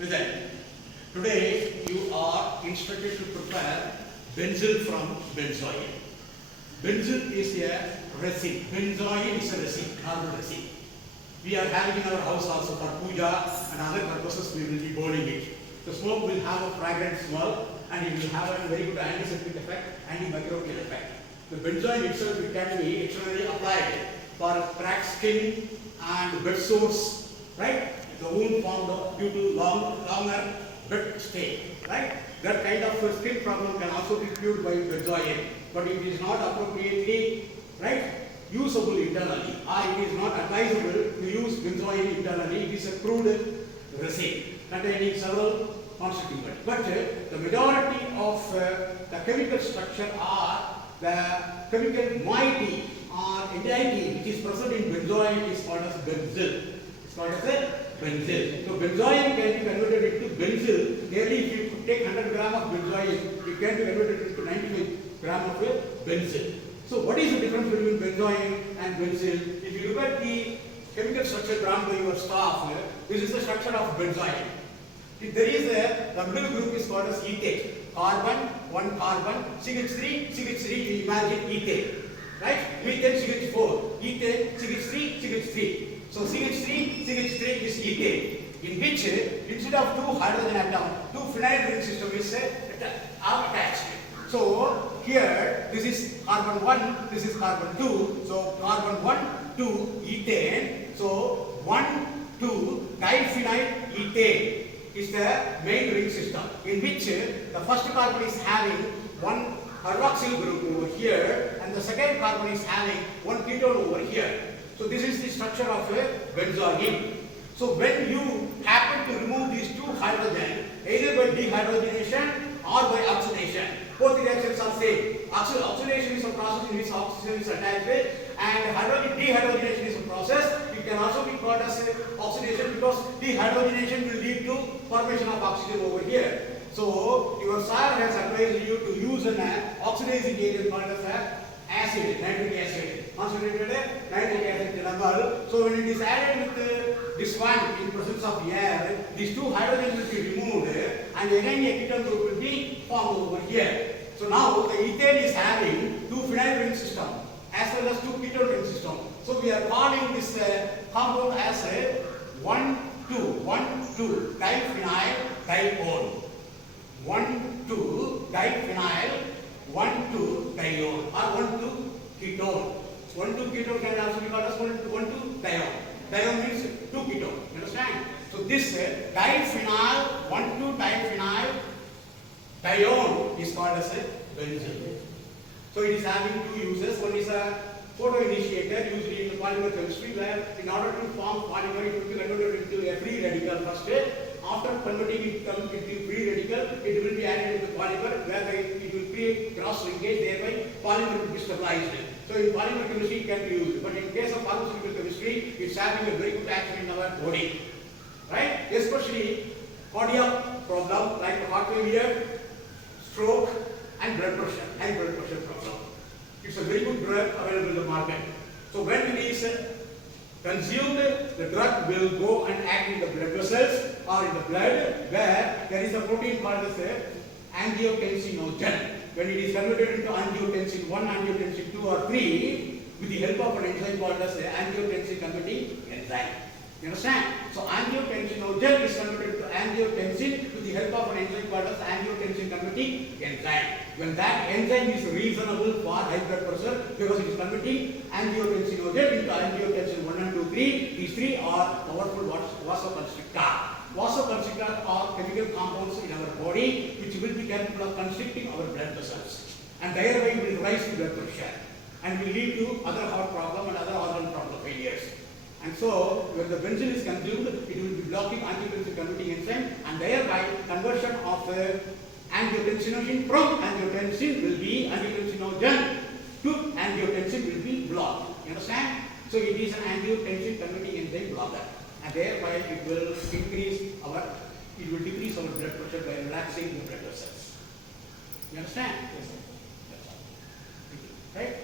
Listen, today you are instructed to prepare benzil from benzoin. Benzil is a resin. Benzoin is a resin, carbon resin. We are having in our house also for puja and other purposes we will be burning it. The smoke will have a fragrant smell and it will have a very good antiseptic effect, antimicrobial effect. The benzoin itself it can be externally applied for cracked skin and bed sores, right? The wound formed due to longer bed stay, right? That kind of skin problem can also be cured by benzoin, but it is not appropriately, right, usable internally, or it is not advisable to use benzoin internally. It is a crude resin containing several constituents. But the majority of the chemical structure are the chemical moiety or entity which is present in benzoin is called as benzil. It's called as a benzil. So benzoin can be converted into benzil. Nearly if you take 100 gram of benzoin, it can be converted into 95 gram of benzil. So what is the difference between benzoin and benzil? If you look at the chemical structure drawn by your staff, this is the structure of benzoin. If there is the middle group is called as ethane. Carbon, one carbon, CH3, you imagine ethane. Right? Methane, CH4, ethane, CH3, CH3. So CH3 is ethane, in which instead of two hydrogen atoms, two phenyl ring system is attached. So here this is carbon 1, this is carbon 2. So carbon 1, 2 ethane. So 1, 2 diphenyl ethane is the main ring system, in which the first carbon is having one hydroxyl group over here and the second carbon is having one ketone over here. So this is the structure of a benzoin. So when you happen to remove these two hydrogen, either by dehydrogenation or by oxidation, both the reactions are same. Oxidation is a process in which oxygen is attached, and dehydrogenation is a process. It can also be called as oxidation because dehydrogenation will lead to formation of oxygen over here. So your sir has advised you to use an oxidizing agent called as acid, nitric acid, concentrated nitric acid. So when it is added with this one in presence of air, these two hydrogens will be removed and again a ketone group will be formed over here. So now the ethane is having two phenyl ring system as well as two ketone ring system. So we are calling this compound as a 1,2 diphenyl dione. 1,2 diphenyl 1,2 dione or 1,2 ketone. 1,2 ketone can also be called as 1,2 dione. Dione means 2 ketone. You understand? So this diphenyl 1,2 diphenyl dione is called as a benzil. So it is having two uses. One is a photoinitiator, usually in the polymer chemistry, where in order to form polymer it will be converted into a free radical first. After converting it into free radical, it will be added to the polymer where it will create cross linkage, thereby polymer will be stabilized. So in polymer chemistry it can be used, but in case of pharmaceutical chemistry, it's having a very good action in our body, right? Especially cardiac problem like heart failure, stroke, and blood pressure, high blood pressure problem. It's a very good drug available in the market. So when it is consumed, the drug will go and act in the blood vessels or in the blood where there is a protein called as angiotensinogen. When it is converted into angiotensin 1, angiotensin 2 or 3 with the help of an enzyme called as angiotensin converting enzyme. You understand? So angiotensinogen is converted to angiotensin with the help of an enzyme called as angiotensin converting enzyme. When that enzyme is reasonable for high blood pressure because it is converting angiotensinogen into angiotensin 1 and 2, 3. These three are powerful vasoconstrictors. Vasoconstrictors are chemical compounds in our body which will be capable of constricting our blood vessels and thereby will rise the blood pressure and will lead to other heart problem and other organ problem failures. And so when the benzil is consumed, it will be blocking angiotensin converting enzyme and thereby conversion of angiotensinogen from angiotensin will be angiotensinogen to angiotensin will be blocked. You understand? So it is an angiotensin converting enzyme blocker. And thereby it will decrease our blood pressure by relaxing the blood vessels. You understand? Yes, sir. That's all. Right?